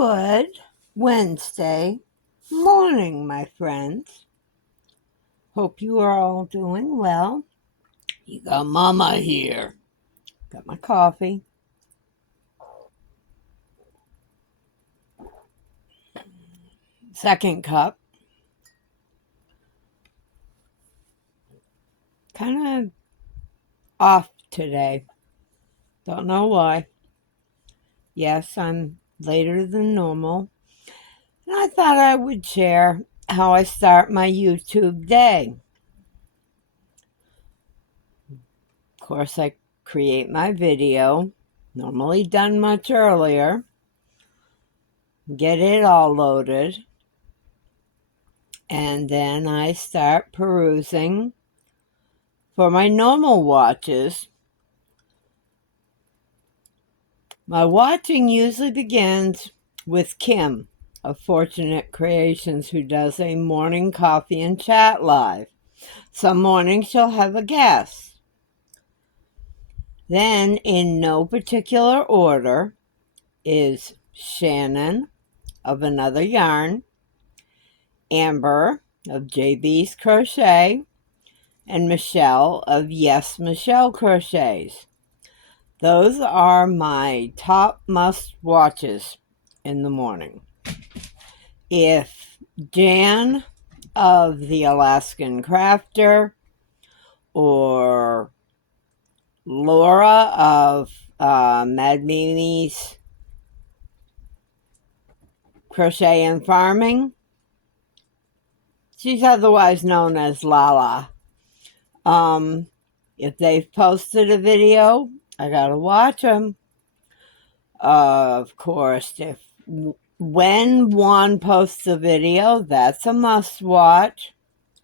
Good Wednesday morning, my friends. Hope you are all doing well. You got Mama here. Got my coffee. Second cup. Kind of off today. Don't know why. Yes, I'm later than normal. And I thought I would share how I start my YouTube day. Of course, I create my video, normally done much earlier. Get it all loaded. And then I start perusing for my normal watches. My watching usually begins with Kim of Fortunate Creations, who does a morning coffee and chat live. Some mornings she'll have a guest. Then, in no particular order, is Shannon of Another Yarn, Amber of JB's Crochet, and Michelle of Yes Michelle Crochets. Those are my top must watches in the morning. If Jan of the Alaskan Crafter or Laura of Mad Mimi's Crochet and Farming, she's otherwise known as Lala. If they've posted a video, I gotta watch them. Of course, when Juan posts a video, that's a must watch.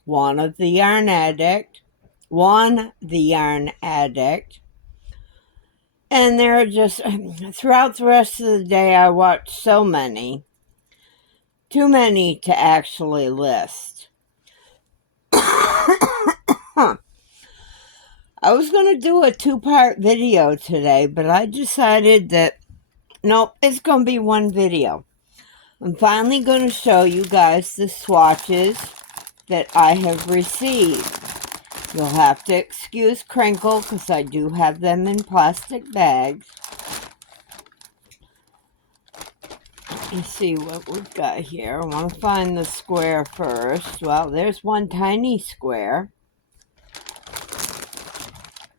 Juan the Yarn Addict. And there are just, throughout the rest of the day, I watch so many. Too many to actually list. I was going to do a 2-part video today, but I decided that, nope, it's going to be one video. I'm finally going to show you guys the swatches that I have received. You'll have to excuse crinkle because I do have them in plastic bags. Let me see what we've got here. I want to find the square first. Well, there's one tiny square.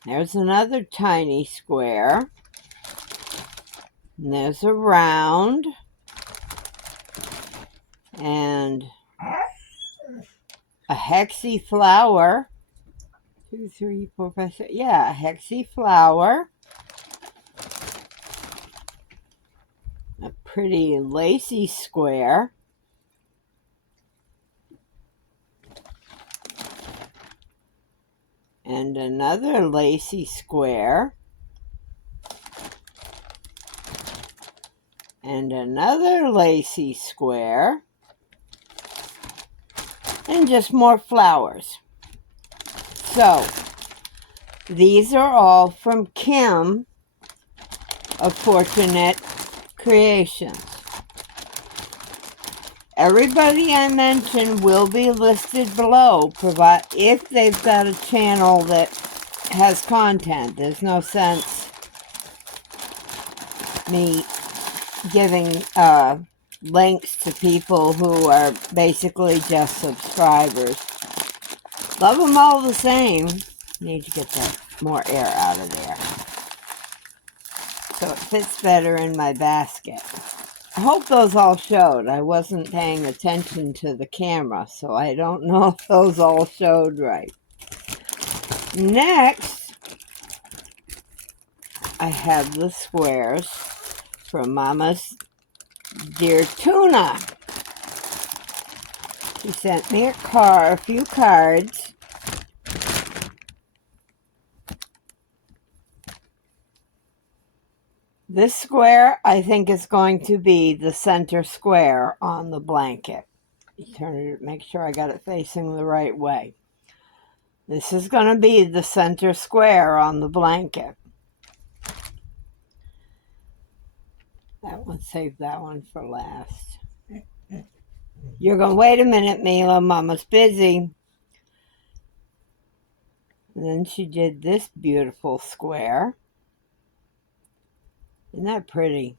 There's another tiny square. And there's a round. And a hexy flower. 2, 3, 4, 5, 6. Yeah, a hexy flower. A pretty lacy square. And another lacy square. And another lacy square. And just more flowers. So, these are all from Kim of Fortunate Creations. Everybody I mentioned will be listed below, if they've got a channel that has content. There's no sense me giving links to people who are basically just subscribers. Love them all the same. Need to get that more air out of there so it fits better in my basket. I hope those all showed. I wasn't paying attention to the camera, so I don't know if those all showed right. Next, I have the squares from Mama's Dear Tuna. She sent me a few cards. This square, I think, is going to be the center square on the blanket. Turn it, make sure I got it facing the right way. This is going to be the center square on the blanket. That one, save that one for last. You're going to wait a minute, Mila. Mama's busy. And then she did this beautiful square. Isn't that pretty?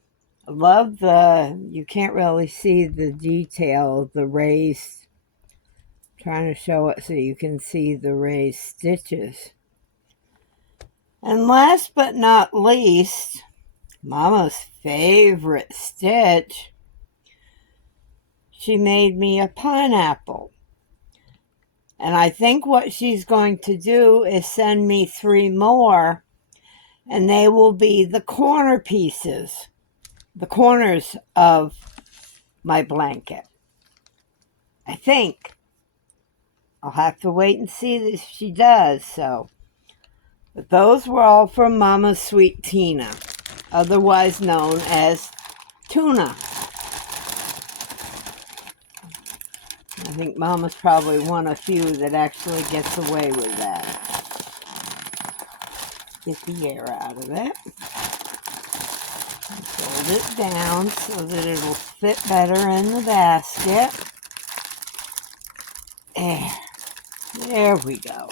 I love you can't really see the detail of the raised, trying to show it so you can see the raised stitches. And last but not least, Mama's favorite stitch, she made me a pineapple. And I think what she's going to do is send me 3 more, and they will be the corner pieces, the corners of my blanket. I think. I'll have to wait and see if she does, so. But those were all from Mama's Sweet Tina, otherwise known as Tuna. I think Mama's probably one of few that actually gets away with that. Get the air out of it. Fold it down so that it'll fit better in the basket. There we go.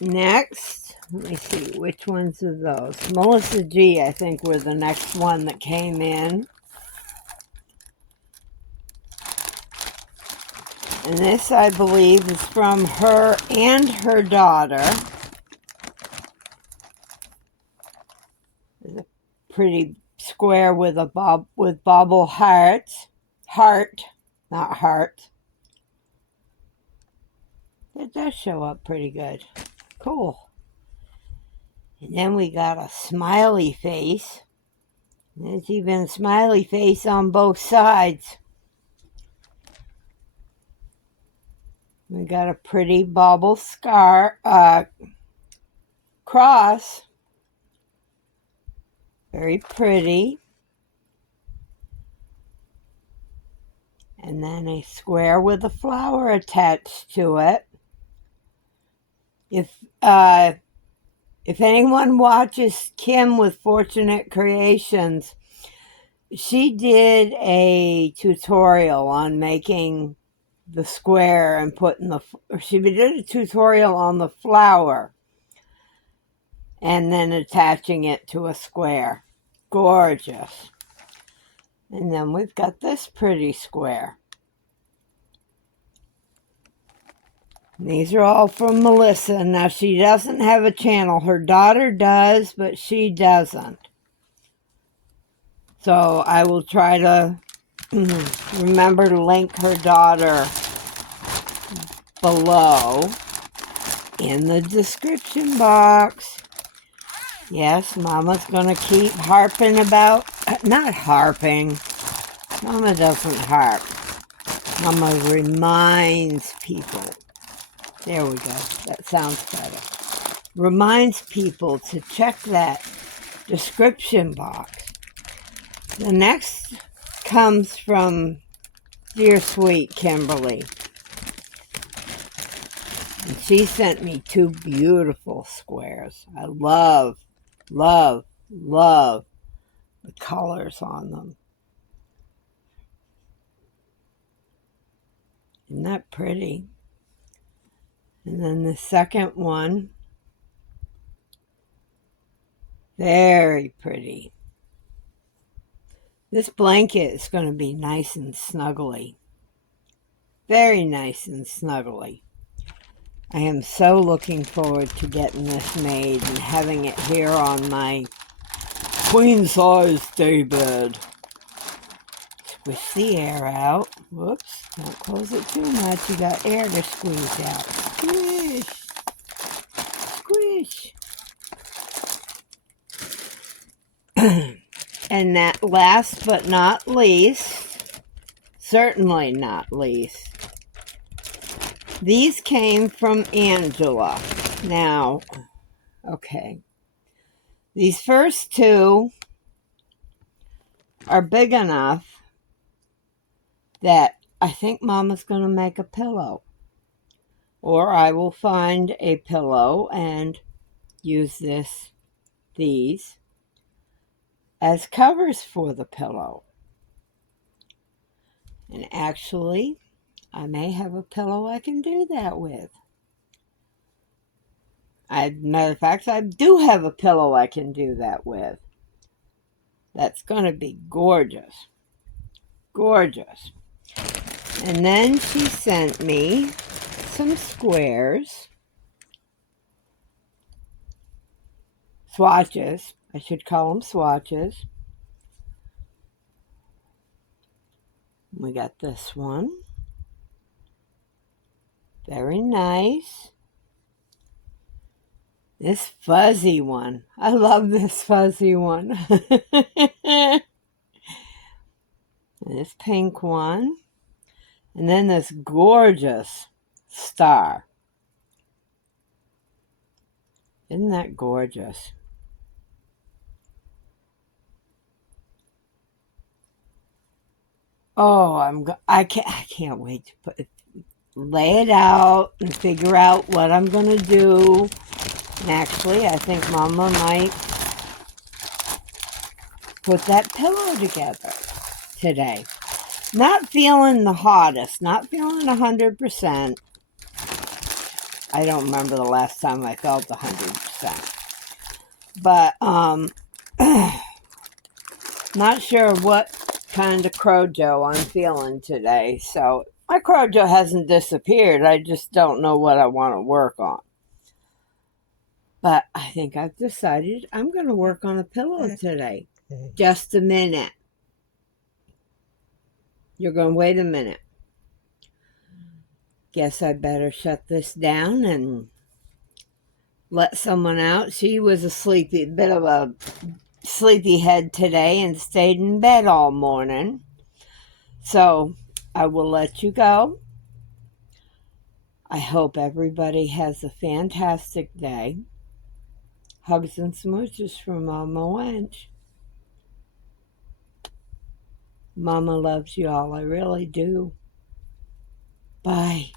Next, let me see, which ones are those? Melissa G, I think, were the next one that came in. And this, I believe, is from her and her daughter. It's a pretty square with a bobble hearts. Heart, not heart. It does show up pretty good. Cool. And then we got a smiley face. There's even a smiley face on both sides. We got a pretty bobble cross. Very pretty. And then a square with a flower attached to it. If anyone watches Kim with Fortunate Creations, she did a tutorial on making the square and she did a tutorial on the flower and then attaching it to a square. Gorgeous. And then we've got this pretty square. And these are all from Melissa. Now, she doesn't have a channel. Her daughter does, but she doesn't. So I will try to remember to link her daughter below in the description box. Yes, Mama's going to keep harping about, not harping. Mama doesn't harp. Mama reminds people. There we go. That sounds better. Reminds people to check that description box. The next comes from dear sweet Kimberly. And she sent me 2 beautiful squares. I love, love, love the colors on them. Isn't that pretty? And then the second one, very pretty. This blanket is going to be nice and snuggly. Very nice and snuggly. I am so looking forward to getting this made and having it here on my queen size daybed. Squish the air out. Whoops, don't close it too much. You got air to squeeze out. Squish. Squish. And that last but not least, certainly not least, these came from Angela. Now, okay, these first 2 are big enough that I think Mama's going to make a pillow. Or I will find a pillow and use this these as covers for the pillow. And actually, I may have a pillow I can do that with. Matter of fact, I do have a pillow I can do that with. That's going to be gorgeous. Gorgeous. And then she sent me some squares. Swatches. I should call them swatches. We got this one. Very nice. This fuzzy one. I love this fuzzy one. This pink one. And then this gorgeous star. Isn't that gorgeous? Oh, I can't wait to lay it out and figure out what I'm going to do. And actually, I think Mama might put that pillow together today. Not feeling the hottest, not feeling 100%. I don't remember the last time I felt 100%. But, not sure what kind of crojo I'm feeling today. So, my crojo hasn't disappeared. I just don't know what I want to work on. But I think I've decided I'm going to work on a pillow today. Just a minute. You're going to wait a minute. Guess I better shut this down and let someone out. She was a bit of a sleepyhead today and stayed in bed all morning. So I will let you go. I hope everybody has a fantastic day. Hugs and smooches from Mama Wench. Mama loves you all. I really do. Bye.